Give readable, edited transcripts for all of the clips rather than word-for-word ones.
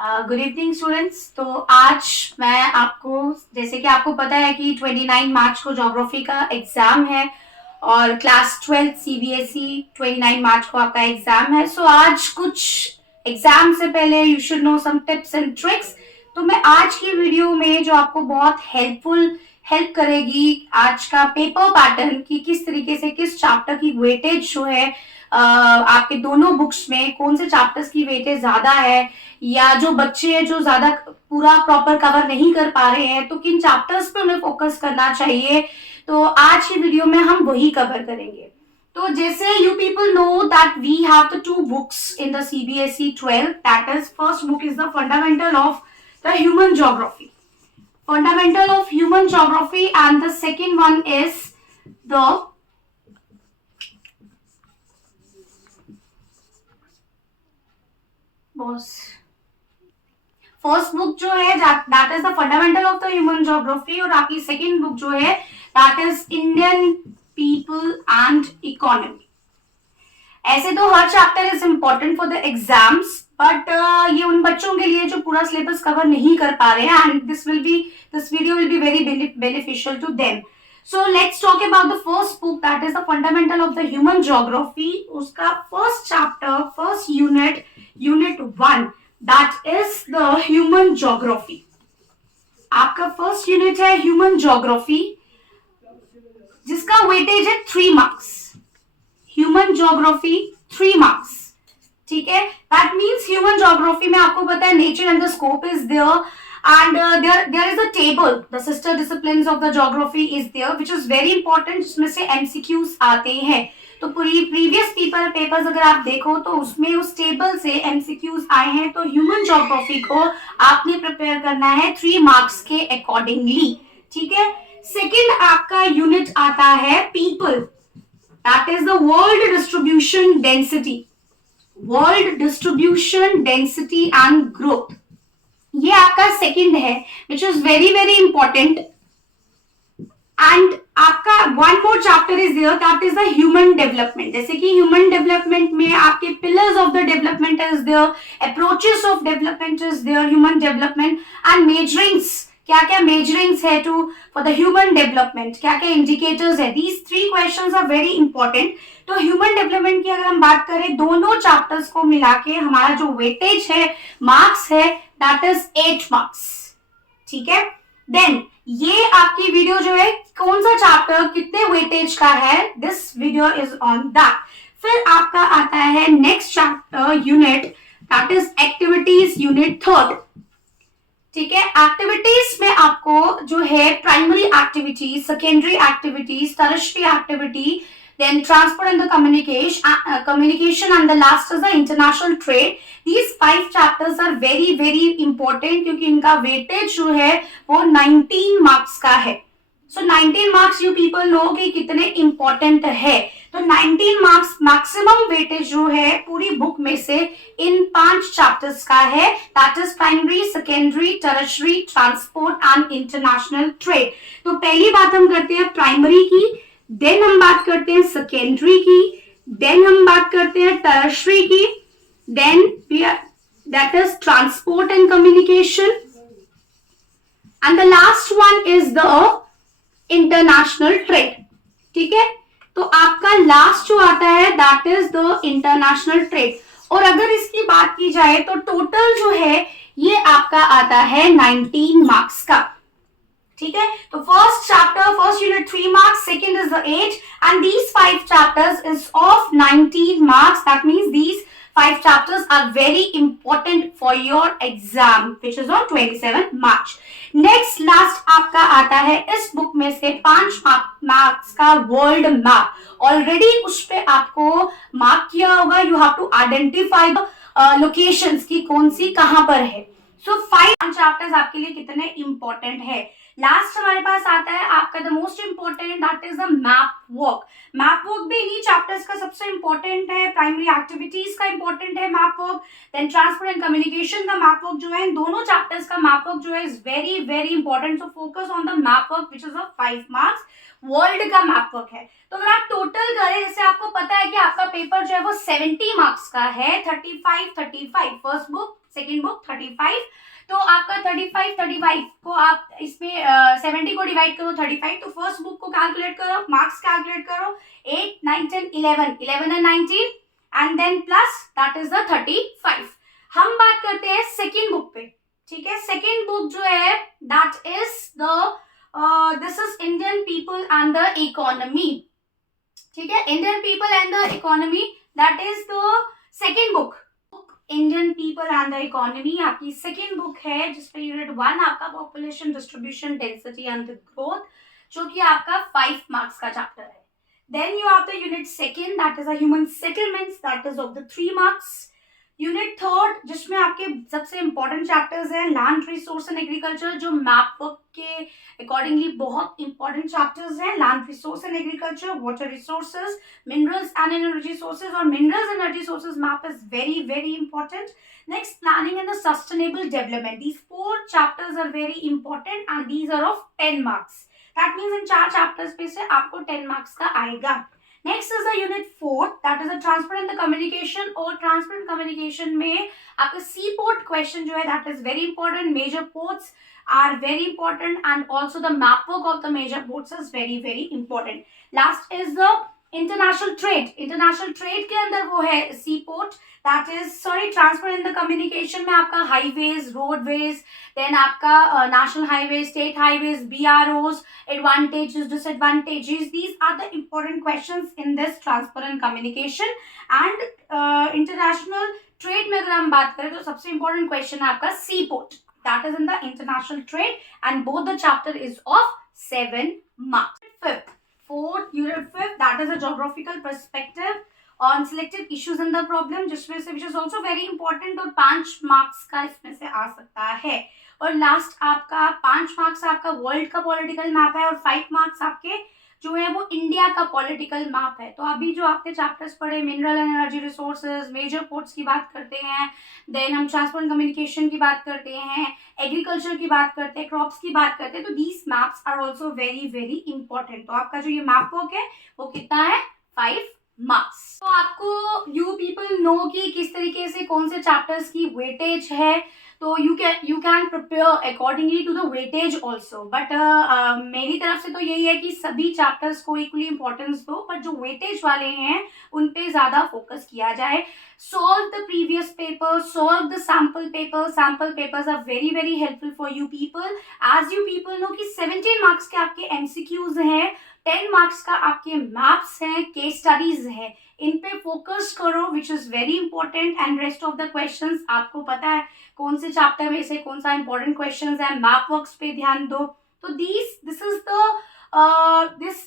Good evening students. तो आज मैं आपको, जैसे कि आपको पता है कि 29 मार्च को ज्योग्राफी का एग्जाम है और क्लास 12 सीबीएसई 29 मार्च को आपका एग्जाम है। सो आज कुछ एग्जाम से पहले you should know some tips and tricks. तो मैं आज की वीडियो में जो आपको बहुत हेल्प करेगी आज का पेपर पैटर्न कि किस तरीके से किस चैप्टर की वेटेज जो है आपके दोनों बुक्स में कौन से चैप्टर्स की वेटेज ज्यादा है, या जो बच्चे हैं जो ज्यादा पूरा प्रॉपर कवर नहीं कर पा रहे हैं तो किन चैप्टर्स पे उन्हें फोकस करना चाहिए। तो आज की वीडियो में हम वही कवर करेंगे। तो जैसे you people know that we have the two books in the CBSE 12, that is first book is the fundamental of the human geography, fundamental of human geography, and the second one is the first book जो है that is the fundamental of the human geography, और आपकी second book जो है that is Indian people and economy. ऐसे तो हर chapter is important for the exams, but ये उन बच्चों के लिए जो पूरा सिलेबस कवर नहीं कर पा रहे हैं, and this video will be very beneficial to them. So let's talk about the first book that is the fundamental of the human geography. उसका first chapter, first unit 1, that is the human geography. आपका first unit है human geography, जिसका weightage है 3 marks. Human geography 3 marks, ठीक है। That means human geography में आपको पता है nature and the scope is there, and there is a table, the sister disciplines of the geography is there, which is very important, जिसमें से MCQs आते हैं। तो पूरी प्रीवियस पेपर्स अगर आप देखो तो उसमें उस टेबल से MCQs आए हैं। तो ह्यूमन ज्योग्राफी को आपने प्रिपेयर करना है 3 मार्क्स के अकॉर्डिंगली, ठीक है। सेकेंड आपका यूनिट आता है people, that is the world distribution density and growth. ये आपका सेकंड है, which is very important. And आपका one more chapter is there, that is the human development. जैसे कि ह्यूमन डेवलपमेंट में आपके pillars of the development is there, approaches of development is there, human development and measurings, क्या क्या measurings है to for the human development, क्या क्या indicators है। These 3 questions are very important. तो ह्यूमन डेवलपमेंट की अगर हम बात करें, दोनों चैप्टर्स को मिला के हमारा जो वेटेज है, मार्क्स है, दैट इज 8 मार्क्स, ठीक है। देन ये आपकी वीडियो जो है कौन सा चैप्टर कितने वेटेज का है, this video is on that. फिर आपका आता है next chapter unit, that is activities unit 3, ठीक है। एक्टिविटीज में आपको जो है primary activities, secondary activities, tertiary activity, then transport and the communication and the last is the international trade. These 5 chapters are very important, क्योंकि इनका weightage जो है वो 19 मार्क्स का है। So 19 marks you people no कि कितने इंपॉर्टेंट है। तो 19 मार्क्स मैक्सिमम वेटेज जो है पूरी बुक में से इन 5 चैप्टर्स का है, that is primary, secondary, tertiary, transport and international trade. तो पहली बात हम करते हैं प्राइमरी की, देन हम बात करते हैं सेकेंडरी की, देन हम बात करते हैं टर्शियरी की, then that is transport and communication, and the last one is the international trade, ठीक है। तो आपका लास्ट जो आता है that is the international trade. और अगर इसकी बात की जाए तो टोटल जो है ये आपका आता है 19 मार्क्स का, ठीक है। तो first unit 3 marks, second is the 8, and these 5 chapters is of 19 marks. That means these 5 chapters are very important for your exam, which is on 27 March. Next last आपका आता है इस बुक में से 5 मार्क्स का वर्ल्ड मैप। ऑलरेडी उस पे आपको मार्क किया होगा, you have to identify the locations की कौन सी कहां पर है। सो 5 चैप्टर्स आपके लिए कितने इंपॉर्टेंट है। लास्ट हमारे पास आता है आपका the most important, that is the map work. Map work भी इन्हीं चैप्टर्स का सबसे इंपॉर्टेंट है। प्राइमरी एक्टिविटीज का इंपॉर्टेंट है map work, then transport and communication का मैप वर्क जो है, इन दोनों चैप्टर्स का मैप वर्क जो है is very important. So focus on the map work which is of 5 marks. World का मैप वर्क है, तो अगर आप टोटल करें, जैसे आपको पता है कि आपका पेपर जो है वो 70 मार्क्स का है, 35 फर्स्ट बुक सेकेंड बुक 35। तो आपका 35 को आप इसमें 70 को डिवाइड करो 35, तो फर्स्ट बुक को कैलकुलेट करो, मार्क्स कैलकुलेट करो 8 9 10 11 11 and 19 and then plus that is the 35। हम बात करते हैं सेकेंड बुक पे, ठीक है। सेकेंड बुक जो है that is the this is Indian people and the economy, ठीक है। Indian people and the economy that is the second book. Indian people and the economy आपकी सेकेंड बुक है, जिसपे यूनिट 1 आपका population distribution density and the growth, जो कि आपका 5 marks का चैप्टर है। Then you have the unit second that is a human settlements that is of the 3 marks. Unit third जिसमें आपके सबसे इंपॉर्टेंट चैप्टर्स हैं लैंड रिसोर्स एंड एग्रीकल्चर, जो मैप वर्क के अकॉर्डिंगली बहुत इंपॉर्टेंट चैप्टर्स हैं। Land resource and agriculture, water resources, minerals and energy sources, और minerals energy sources map is very very important. Next planning and the sustainable development, these 4 chapters are very important and these are of 10 marks. That means in 4 chapters पे से आपको 10 marks का आएगा। Next is the unit 4 that is a transparent communication, और transparent communication में आपका sea port question जो है that is very important. Major ports are very important and also the map work of the major ports is very very important. Last is the international trade. international trade के अंदर वो है sea port that is transport in the communication में आपका highways, roadways, then आपका national highways, state highways, BROs, advantages, disadvantages, these are the important questions in this transparent communication and international trade में अगर हम बात करें तो सबसे important question है आपका sea port, that is in the international trade, and both the chapter is of 7 marks. Unit 5 that is a geographical perspective on selected issues in the problem, जिसमें से which is also very important, और 5 marks का इसमें से आ सकता है। और last आपका 5 मार्क्स आपका वर्ल्ड का पॉलिटिकल मैप है, और 5 मार्क्स आपके जो है वो इंडिया का पॉलिटिकल मैप है। तो अभी जो आपने चैप्टर्स पढ़े, mineral and energy resources, major ports की बात करते हैं, देन हम ट्रांसपोर्ट कम्युनिकेशन की बात करते हैं, एग्रीकल्चर की बात करते हैं, क्रॉप्स की बात करते हैं, तो these maps are also very very important. तो आपका जो ये मैप वर्क है वो कितना है 5 मार्क्स। तो आपको यू पीपल नो कि किस तरीके से कौन से चैप्टर्स की वेटेज है, तो you can prepare accordingly to the weightage also. But मेरी तरफ से तो यही है कि सभी चैप्टर्स को इक्वली इंपॉर्टेंस दो, बट जो वेटेज वाले हैं उन पे ज्यादा फोकस किया जाए। solve the previous paper, solve the sample paper. Sample papers are very very helpful for you people, as you people know कि 17 मार्क्स के आपके MCQs हैं, 10 मार्क्स का आपके मैप्स हैं, केस स्टडीज है, इन पे फोकस करो विच is very important. And rest of the questions आपको पता है कौन से चैप्टर में से कौन सा इंपॉर्टेंट क्वेश्चंस है, मैप वर्क्स पे ध्यान दो। तो दिस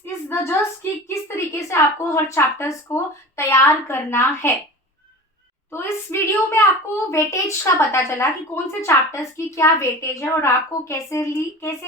इज द जस्ट कि किस तरीके से आपको हर चैप्टर्स को तैयार करना है। तो इस वीडियो में आपको वेटेज का पता चला कि कौन से चैप्टर्स की क्या वेटेज है और आपको कैसे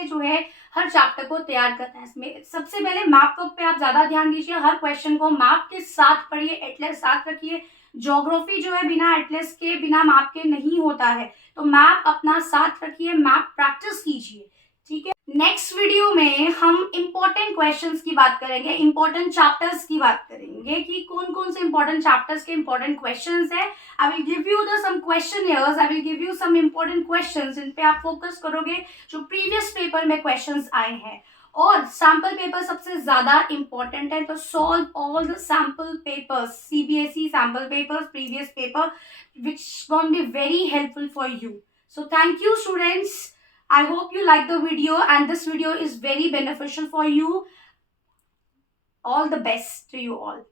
जो है हर चैप्टर को तैयार करना है। इसमें सबसे पहले मैप वर्क पे आप ज्यादा ध्यान दीजिए, हर क्वेश्चन को मैप के साथ पढ़िए, एटलस साथ रखिए। ज्योग्राफी जो है बिना एटलस के, बिना मैप के नहीं होता है, तो मैप अपना साथ रखिए, मैप प्रैक्टिस कीजिए, ठीक है। नेक्स्ट वीडियो में हम इंपॉर्टेंट क्वेश्चंस की बात करेंगे, इंपॉर्टेंट चैप्टर्स की बात करेंगे कि कौन कौन से इंपॉर्टेंट चैप्टर्स के इंपॉर्टेंट क्वेश्चंस है। I will give you the some questionnaires, I will give you some important questions, इन पे आप फोकस करोगे जो प्रीवियस पेपर में क्वेश्चंस आए हैं। और सैम्पल पेपर सबसे ज्यादा इंपॉर्टेंट है, तो solve all the sample papers, CBSE sample papers, previous paper, which gonna be very helpful for you. So thank you students. I hope you like the video and this video is very beneficial for you. All the best to you all.